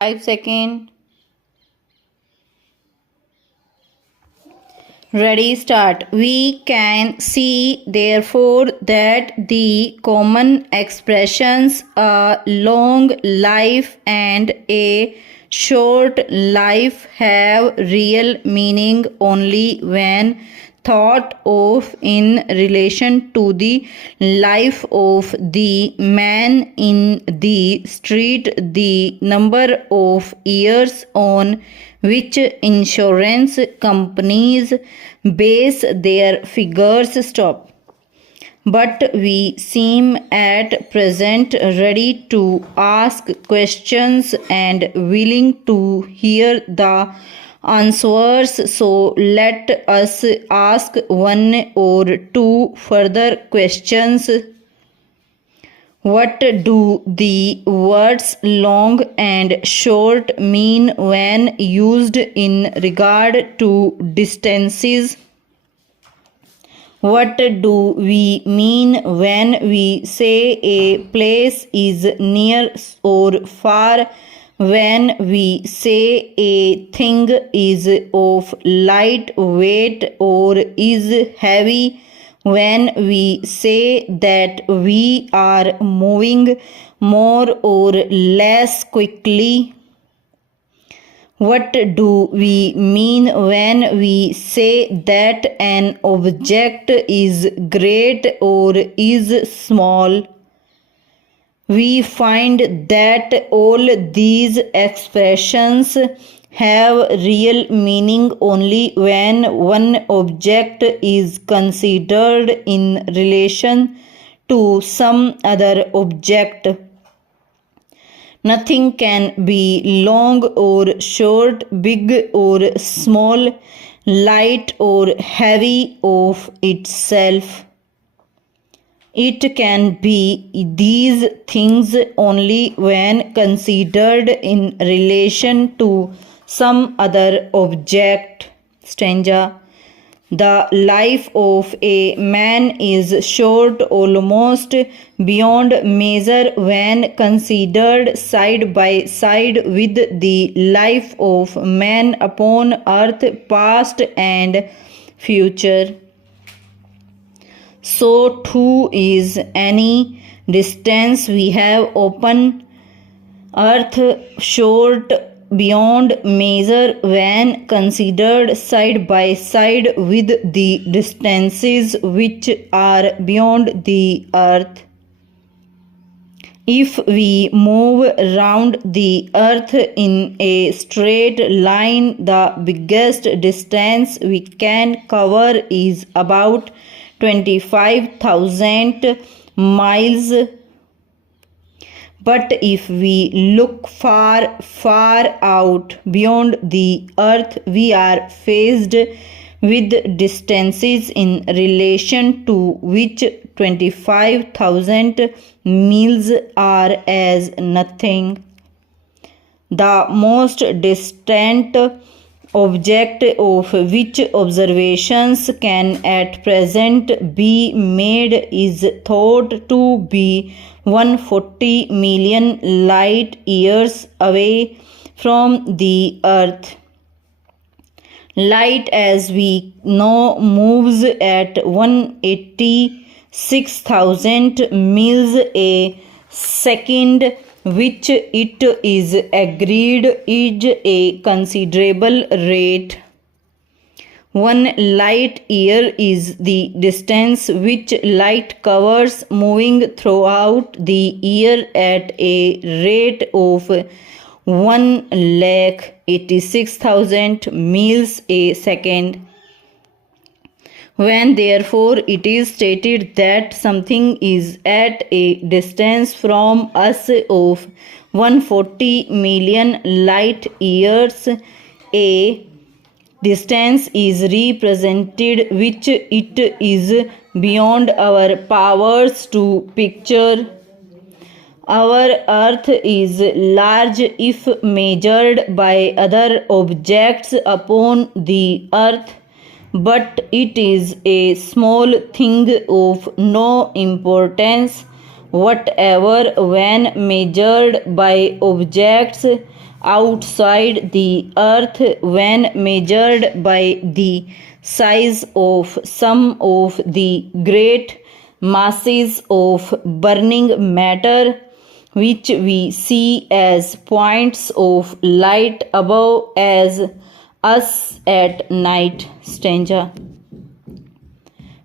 5 seconds. Ready, start. We can see, therefore, that the common expressions a long life and a short life have real meaning only when thought of in relation to the life of the man in the street, the number of years on which insurance companies base their figures. Stop. But we seem at present ready to ask questions and willing to hear the answers. So let us ask one or two further questions. What do the words long and short mean when used in regard to distances? What do we mean when we say a place is near or far? When we say a thing is of light weight or is heavy? When we say that we are moving more or less quickly? What do we mean when we say that an object is great or is small? We find that all these expressions have real meaning only when one object is considered in relation to some other object. Nothing can be long or short, big or small, light or heavy of itself. It can be these things only when considered in relation to some other object. Stanza. The life of a man is short almost beyond measure when considered side by side with the life of man upon earth, past and future. So too is any distance we have upon earth short beyond measure when considered side by side with the distances which are beyond the earth. If we move round the earth in a straight line, the biggest distance we can cover is about 25,000 miles. But if we look far, far out beyond the earth, we are faced with distances in relation to which 25,000 miles are as nothing. The most distant object of which observations can at present be made is thought to be 140 million light years away from the earth. Light, as we know, moves at 186,000 miles a second, which it is agreed is a considerable rate. 1 light year is the distance which light covers moving throughout the year at a rate of 1,86,000 miles a second. When therefore it is stated that something is at a distance from us of 140 million light years, a distance is represented which it is beyond our powers to picture. Our earth is large if measured by other objects upon the earth, but it is a small thing of no importance whatever when measured by objects outside the earth, when measured by the size of some of the great masses of burning matter which we see as points of light above as us at night. Stanza.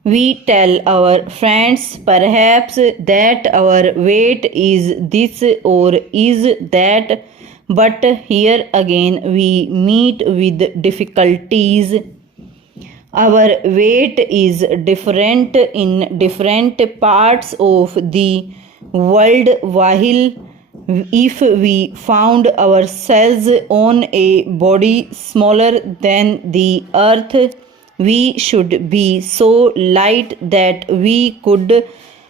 We tell our friends perhaps that our weight is this or is that, but here again we meet with difficulties. Our weight is different in different parts of the world, while if we found ourselves on a body smaller than the earth, we should be so light that we could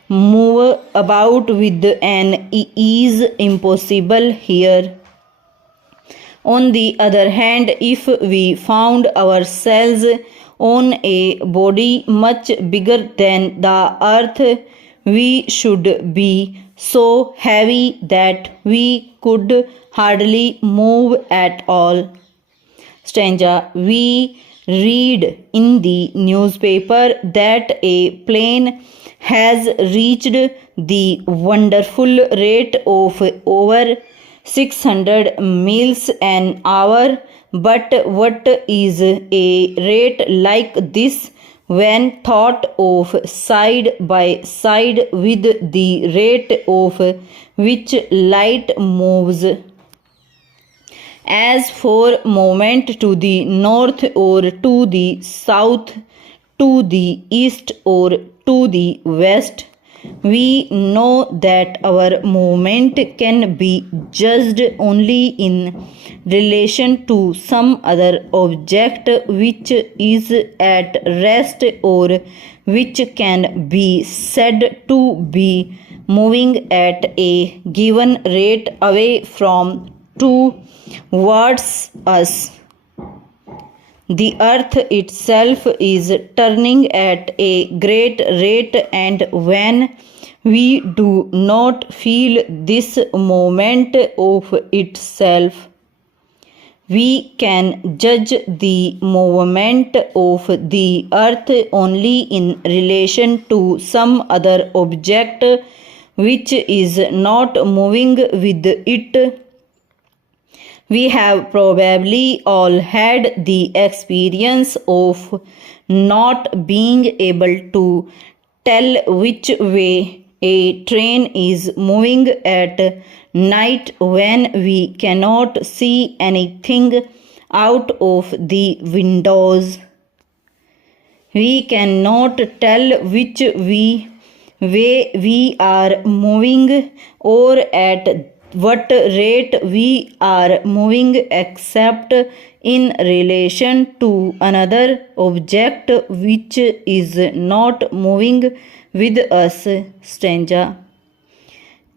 move about with an ease impossible here. On the other hand, if we found ourselves on a body much bigger than the earth, we should be so heavy that we could hardly move at all. Stanza. We read in the newspaper that a plane has reached the wonderful rate of over 600 miles an hour, but what is a rate like this when thought of side by side with the rate of which light moves? As for movement to the north or to the south, to the east or to the west, we know that our movement can be judged only in relation to some other object which is at rest or which can be said to be moving at a given rate away from towards us. The earth itself is turning at a great rate, and when we do not feel this movement of itself, we can judge the movement of the earth only in relation to some other object which is not moving with it. We have probably all had the experience of not being able to tell which way a train is moving at night when we cannot see anything out of the windows. We cannot tell which way we are moving or at what rate we are moving except in relation to another object which is not moving with us. Stanza.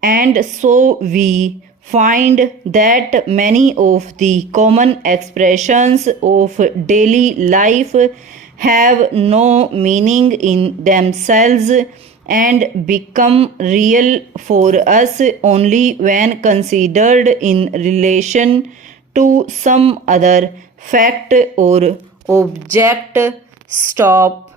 And so we find that many of the common expressions of daily life have no meaning in themselves and become real for us only when considered in relation to some other fact or object. Stop.